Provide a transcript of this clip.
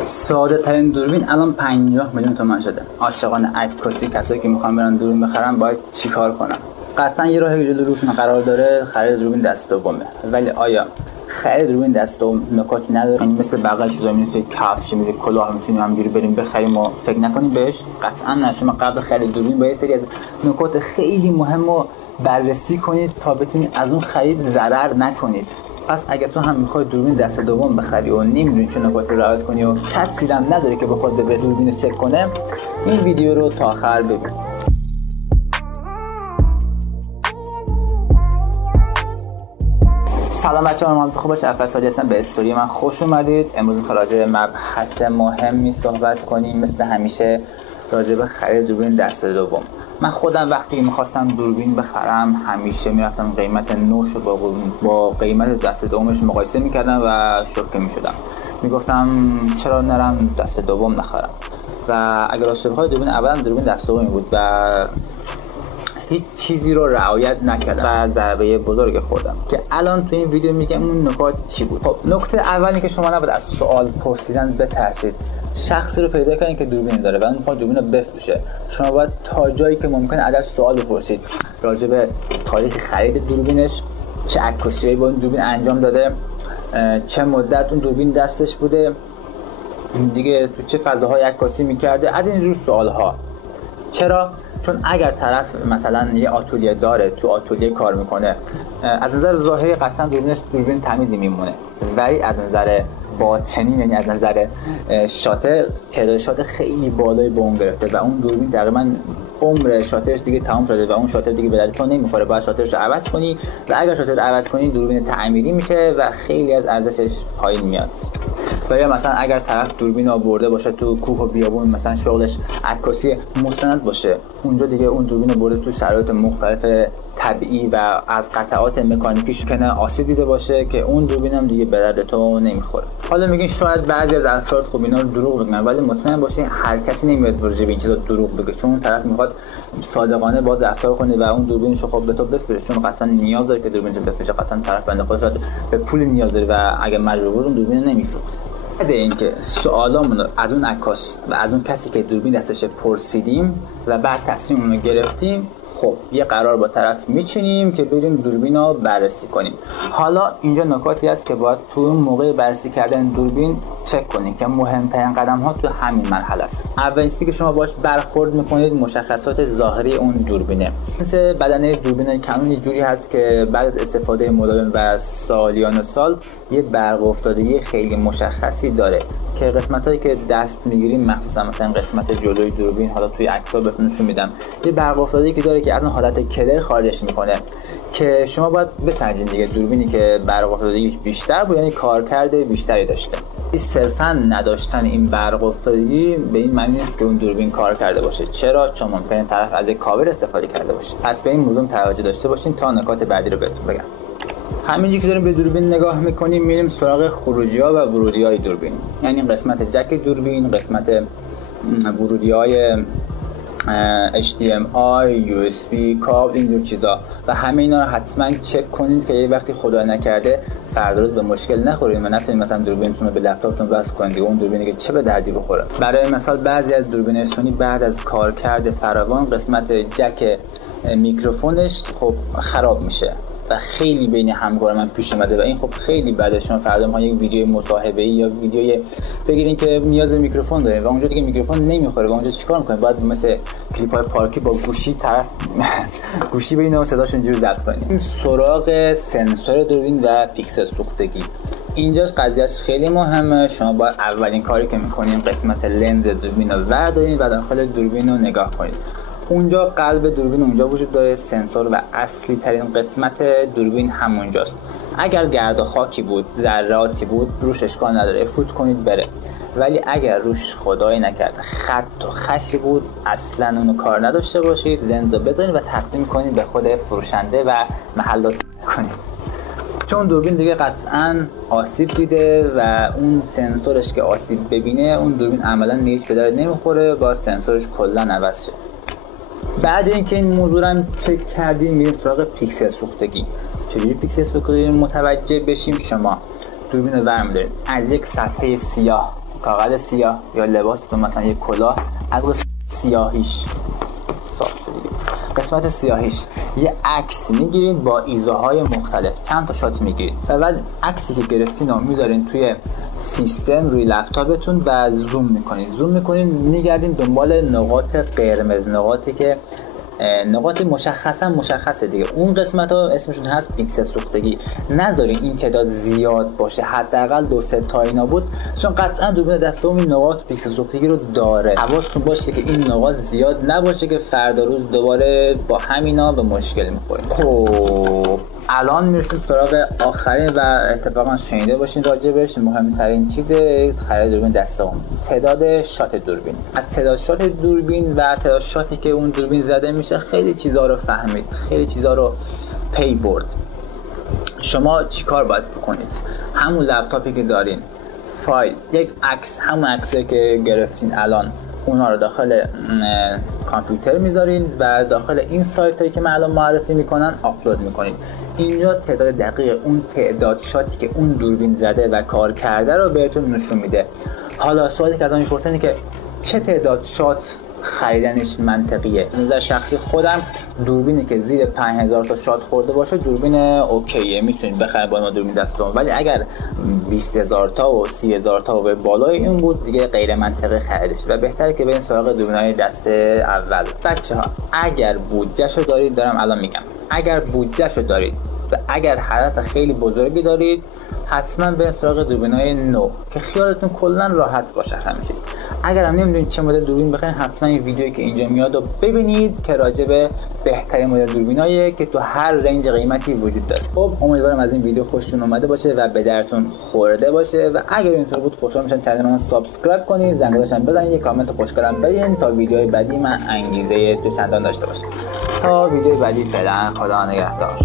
ساده ترین دوربین الان 50 میلیون تومان شده. عاشقان عکاسی، کسایی که میخوان برن دوربین بخرن باید چیکار کنن؟ قطعا یه راه جلو روشون قرار داره، خرید دوربین دست دومه. ولی آیا خرید دوربین دست دوم نکاتی نداره؟ یعنی مثل بقیه چیزا مثل کفش، مثل کلاه میتونیم همینجوری بریم بخریم و فکر نکنیم بهش؟ قطعا نه. شما قبل خرید دوربین باید سری از نکات خیلی مهم رو بررسی کنید تا بتونید از اون خرید ضرر نکنید. پس اگه تو هم میخوای دوربین دست دوم بخری و نمیدونی چه نکاتی رو رعایت کنی و کسی هم نداره که بخواد به دوربین رو چک کنه، این ویدیو رو تا آخر ببین. سلام بچه‌ها، حالتون خوب باشه؟ افسادی هستم، به استوری من خوش اومدید. امروز می‌خوام راجع به مبحث مهمی صحبت کنیم، مثل همیشه راجع به خرید دوربین دست دوم. من خودم وقتی می‌خواستم دوربین بخرم همیشه میرفتم قیمت نوش رو با قیمت دست دومش مقایسه می‌کردم و شوکه می‌شدم. میگفتم چرا نرم دست دوم نخرم؟ و اگر راستش بخوای دوربین اولا دوربین دست دومی بود و هیچ چیزی رو رعایت نکردم و ضربه بزرگ خوردم که الان تو این ویدیو میگم اون نکات چی بود. خب نکته اولی که شما نباید از سوال پرسیدن بترسید. شخصی رو پیدا کنید که دوربین داره و اون میخواد دوربین رو بفروشه. شما باید تا جایی که ممکنه ازش سوال بپرسید راجع به تاریخ خرید دوربینش، چه عکاسیایی با اون دوربین انجام داده، چه مدت اون دوربین دستش بوده، دیگه تو چه فضاهای عکاسی میکرده، از این جور سوالها. چرا؟ چون اگر طرف مثلا یه آتلیه داره، تو آتلیه کار میکنه، از نظر ظاهری قطعا دوربینش دوربین تمیزی میمونه، ولی از نظر باطنی، یعنی از نظر شاتر، تعداد شاتر خیلی بالای با اون گرفته و اون دوربین تقریبا عمر شاترش دیگه تمام شده و اون شاتر دیگه به درد تو نمیخوره. باید شاترش رو عوض کنی و اگر شاتر رو عوض کنی دوربین تعمیری میشه و خیلی از ارزشش پایین میاد. ولی مثلا اگر طرف دوربین رو برده باشه تو کوه و بیابون، مثلا شغلش عکاسی مستند باشه، اونجا دیگه اون دوربین رو برده تو شرایط مختلف طبیعی و از قطعات مکانیکیش کنه آسیب دیده باشه که اون دوربین هم دیگه به درد تو نمیخوره. حالا میگین شاید بعضی از افراد خب اینا رو دروغ بگن، ولی مطمئن باشین هر کسی نمیاد راجع به این چیزا دروغ بگه، چون اون طرف میخواد صادقانه باهات رفتار کنه و اون دوربینشو خب به تو بفروشه، چون قطعا نیاز داره که دوربینشو بفروشه. قطعا طرف بنده خدا به پول نیاز داره و اگه مجبور بود اون دوربین نمیفروخت. بعد اینکه سوالامون از اون عکاس و از اون کسی که دوربین دستش پرسیدیم و بعد تصمیممون رو گرفتیم، خب یه قرار با طرف میچینیم که بریم دوربین رو بررسی کنیم. حالا اینجا نکاتی هست که باید تو اون موقع بررسی کردن دوربین چک کنیم که مهمترین قدم ها تو همین مرحله است. اولین چیزی که شما باش برخورد میکنید مشخصات ظاهری اون دوربینه. مثل بدنه دوربین کانون یه جوری هست که بعد از استفاده مداوم و سالیان سال یه برق افتادگی خیلی مشخصی داره که قسمتایی که دست میگیریم، مخصوصا مثلا قسمت جلوی دوربین، حالا توی عکس‌ها بهتون نشون میدم، یه برق افتادگی که داره که از اون حالت کلر خارجش میکنه که شما باید بسنجین دیگه دوربینی که برق افتادگیش بیشتر بود یعنی کارکرد بیشتری داشته. صرفاً نداشتن این برق افتادگی به این معنی نیست که اون دوربین کار کرده باشه. چرا؟ چون ممکنه طرف از یک کاور استفاده کرده باشه. پس به این موضوع توجه داشته باشین تا نکات بعدی رو بهتون بگم. همینجوری که داریم به دوربین نگاه میکنیم میریم سراغ خروجی‌ها و ورودی‌های دوربین، یعنی قسمت جک دوربین، قسمت ورودی‌های HDMI، USB، کابل، اینجور چیزا و همه اینا رو حتما چک کنید که یه وقتی خدا نکرده فردا روز به مشکل نخورید و نتونید مثلا دوربینتون رو به لپتاپتون وصل کنید و اون دوربینی که چه به دردی بخوره. برای مثال بعضی از دوربین‌های سونی بعد از کارکرد فراوان قسمت جک میکروفونش خب خراب میشه و خیلی بین همکاران من پیش اومده و این خب خیلی بده. شما فردا ما یک ویدیو مصاحبه‌ای یا ویدیو بگیرین که نیاز به میکروفون داره و اونجا دیگه میکروفون نمیخوره و اونجا چیکار میکنه؟ باید مثل کلیپ‌های پارکی با گوشی طرف گوشی ببینه و صداشون جور ضبط کنیم. سراغ سنسور دوربین و پیکسل سوختگی، اینجاش قضیهش خیلی مهمه. شما باید اولین کاری که میکنین قسمت لنز دوربین رو بردارین و داخل دوربین رو نگاه کنید. اونجا قلب دوربین اونجا وجود داره، سنسور و اصلی ترین قسمت دوربین همونجاست. اگر گرد و خاکی بود، ذراتی بود، روش اشکال نداره، فوت کنید بره. ولی اگر روش خدای نکرد خط و خشی بود، اصلا اونو کار نداشته باشید، لنزو بزنید و تقدیم کنید به خود فروشنده و محلات کنید، چون دوربین دیگه قطعاً آسیب دیده و اون سنسورش که آسیب ببینه اون دوربین عملاً هیچ به درد نمیخوره، با سنسورش کلاً عوض شه. بعد اینکه این موضوع رو چک کردیم میریم سراغ پیکسل سوختگی. چجوری پیکسل سوختگی متوجه بشیم؟ شما دوربین رو برمی‌دارید، از یک صفحه سیاه کاغذ سیاه یا لباستون مثلا یک کلاه از سیاهیش صاف شده، قسمت سیاهیش یه عکس میگیرید با ایزوهای مختلف، چند تا شات میگیرید و بعد عکسی که گرفتین رو میذارین توی سیستم روی لپتاپتون و زوم میکنین میگردین دنبال نقاط قرمز، نقاطی که نقاط مشخصه دیگه. اون قسمت ها اسمشون هست پیکسل سوختگی. نذارین این تعداد زیاد باشه، حداقل 2-3 تا اینا بود، چون قطعا دوربین دست دوم این نقاط پیکسل سوختگی رو داره. حواستون باشه که این نقاط زیاد نباشه که فردا روز دوباره با همینا به مشکل میخوریم. خب الان میرسیم سراغ آخرین و اتفاقا شنیده باشین راجبش مهمترین چیز خرید دوربین دست دوم، تعداد شات دوربین. از تعداد شات دوربین و تعداد شاتی که اون دوربین زده میشه خیلی چیزا رو فهمید، خیلی چیزا رو پی برد. شما چیکار باید بکنید؟ همون لپتاپی که دارین، فایل، یک عکس، همون عکسی که گرفتین الان، اونا رو داخل کامپیوتر میذارین و داخل این سایت هایی که من الان معرفی میکنن آپلود میکنین. اینجا تعداد دقیق اون تعداد شاتی که اون دوربین زده و کار کرده رو بهتون نشون میده. حالا سوالی که ازم میپرسن که چه تعداد شات خریدنش منطقیه؟ نظر شخصی خودم دوربینی که زیر 5000 تا شات خورده باشه دوربین اوکیه، میتونید بخرید با ما دوربین دست دوم. ولی اگر 20000 تا و 30000 تا و به بالای این بود دیگه غیر منطقی خریدش و بهتره که برین سراغ دوربینای دست اول. بچه‌ها اگر بودجه‌شو دارید، دارم الان میگم، اگر بودجه‌شو دارید و اگر هدف خیلی بزرگی دارید، حتما به سراغ دوربینای نو که خیالتون کلا راحت باشه همیشه. اگر هم نمیدونید چه مدل دوربین بخرید، حتما این ویدیویی که اینجا میاد رو ببینید که راجع به بهترین مدل دوربینایی که تو هر رنج قیمتی وجود داره. خب امیدوارم از این ویدیو خوشتون اومده باشه و به درتون خورده باشه و اگر اینطور بود خوشحال میشم چنل منو سابسکرایب کنید، زنگ گذاشتن بزنید، یه کامنت خوشگلم بدین تا ویدیوهای بعدی من انگیزه دوچندان داشته باشه. تا ویدیوی بعدی فعلا خدا نگهدار.